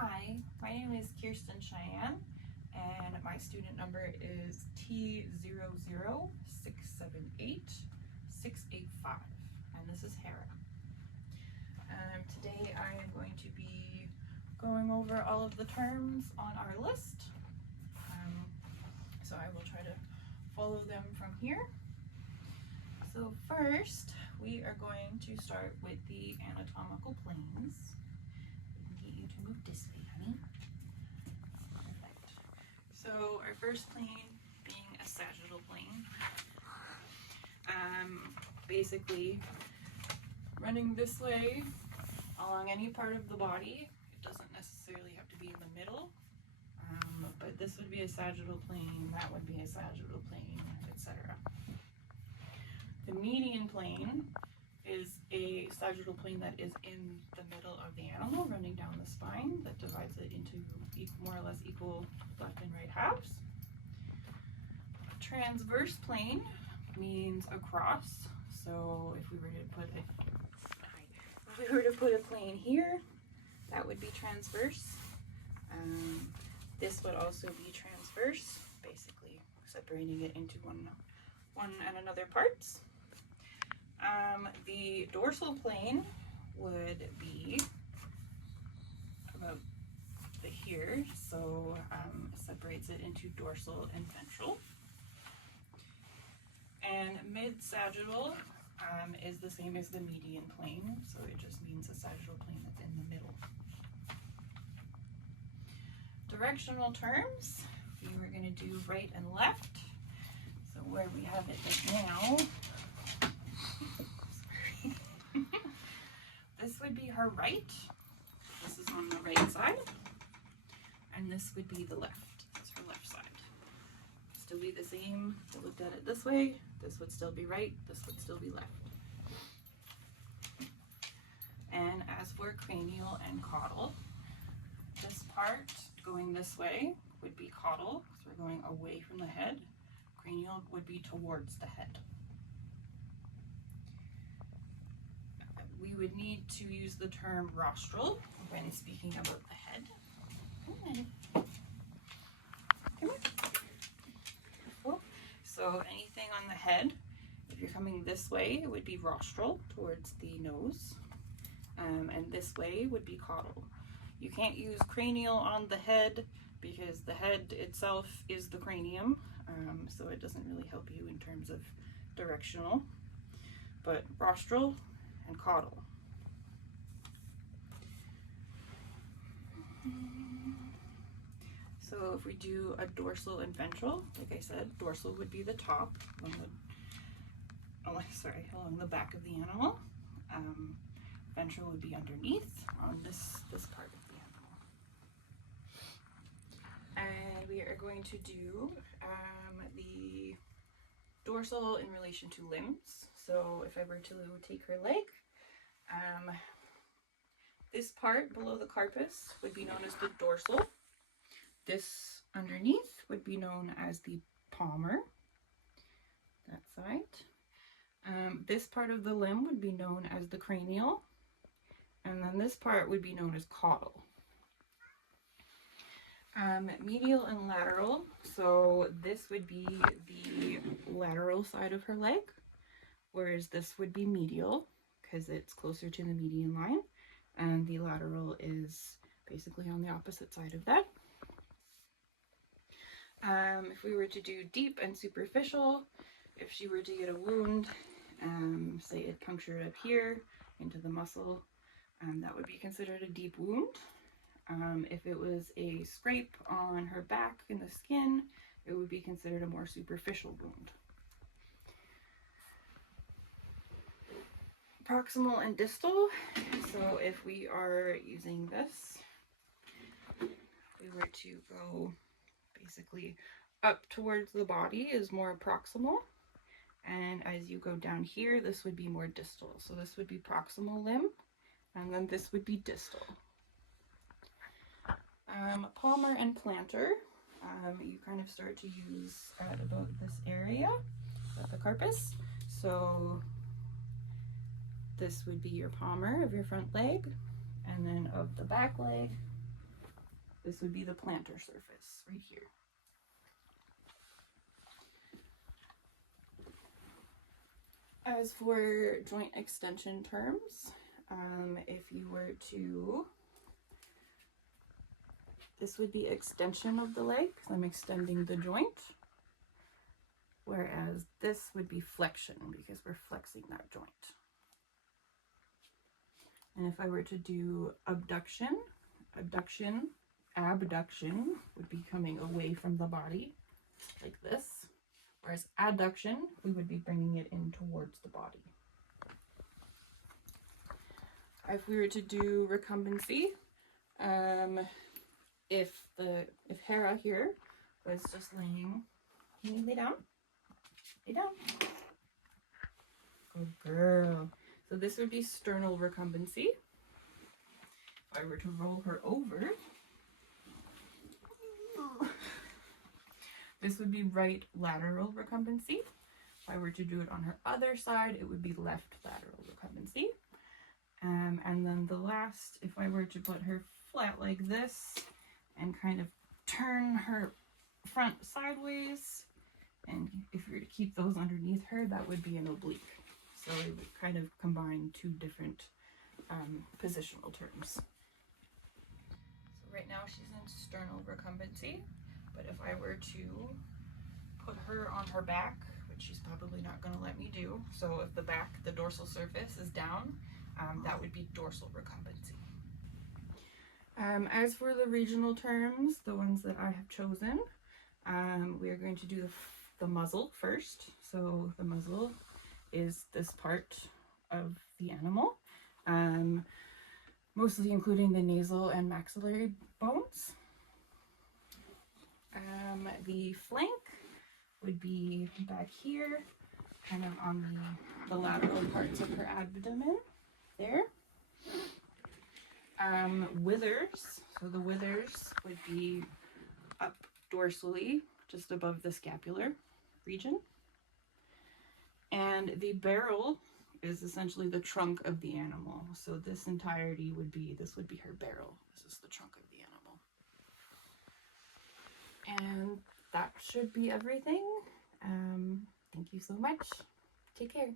Hi, my name is Kiersten Shyian, and my student number is T00678-685, and this is Hera. Today I am going to be going over all of the terms on our list, so I will try to follow them from here. So first, we are going to start with the anatomical planes. Get you to move this way, honey. Perfect. So our first plane being a sagittal plane. Basically running this way along any part of the body. It doesn't necessarily have to be in the middle, but this would be a sagittal plane, that would be a sagittal plane, etc. The median plane is a sagittal plane that is in the middle of the animal, running down the spine, that divides it into more or less equal left and right halves. Transverse plane means across. So if we were to put a plane here, that would be transverse. This would also be transverse, basically separating it into one and another parts. The dorsal plane would be about here, so separates it into dorsal and ventral. And mid-sagittal is the same as the median plane, so it just means a sagittal plane that's in the middle. Directional terms, we were going to do right and left. So where we have it right now, this would be her right. This is on the right side. And this would be the left. This is her left side. Still be the same. If we looked at it this way, this would still be right, this would still be left. And as for cranial and caudal, this part going this way would be caudal, because we're going away from the head. Cranial would be towards the head. We would need to use the term rostral when speaking about the head. Come on. So anything on the head, if you're coming this way, it would be rostral, towards the nose, and this way would be caudal. You can't use cranial on the head because the head itself is the cranium, so it doesn't really help you in terms of directional, but rostral and caudal. So if we do a dorsal and ventral, like I said, dorsal would be the top, along the back of the animal. Ventral would be underneath on this part of the animal. And we are going to do the dorsal in relation to limbs. So if I were to take her leg, this part below the carpus would be known as the dorsal. This underneath would be known as the palmar, that side. This part of the limb would be known as the cranial, and then this part would be known as caudal. Medial and lateral, so this would be the lateral side of her leg, whereas this would be medial, because it's closer to the median line, and the lateral is basically on the opposite side of that. If we were to do deep and superficial, if she were to get a wound, say it punctured up here into the muscle, that would be considered a deep wound. If it was a scrape on her back in the skin, it would be considered a more superficial wound. Proximal and distal, so if we are using this, we were to go basically up towards the body is more proximal, and as you go down here, this would be more distal. So this would be proximal limb, and then this would be distal. Palmar and plantar, you kind of start to use at about this area, at the carpus. So this would be your palmar of your front leg, and then of the back leg, This would be the plantar surface right here. As for joint extension terms, if you were to, this would be extension of the leg, because I'm extending the joint, whereas this would be flexion, because we're flexing that joint. And if I were to do abduction, abduction would be coming away from the body, like this. Whereas adduction, we would be bringing it in towards the body. If we were to do recumbency, if Hera here was just laying, can you lay down? Lay down. Good girl. So this would be sternal recumbency. If I were to roll her over, this would be right lateral recumbency. If I were to do it on her other side, it would be left lateral recumbency. And then the last, if I were to put her flat like this and kind of turn her front sideways, and if you were to keep those underneath her, that would be an oblique. So it would kind of combine two different positional terms. So right now she's in sternal recumbency, but if I were to put her on her back, which she's probably not going to let me do, so if the back, the dorsal surface is down, that would be dorsal recumbency. As for the regional terms, the ones that I have chosen, we are going to do the muzzle first. So the muzzle is this part of the animal, mostly including the nasal and maxillary bones. The flank would be back here, kind of on the lateral parts of her abdomen, there. Withers, so the withers would be up dorsally, just above the scapular region. And the barrel is essentially the trunk of the animal. So this entirety would be, this would be her barrel. This is the trunk of the animal. And that should be everything. Thank you so much. Take care.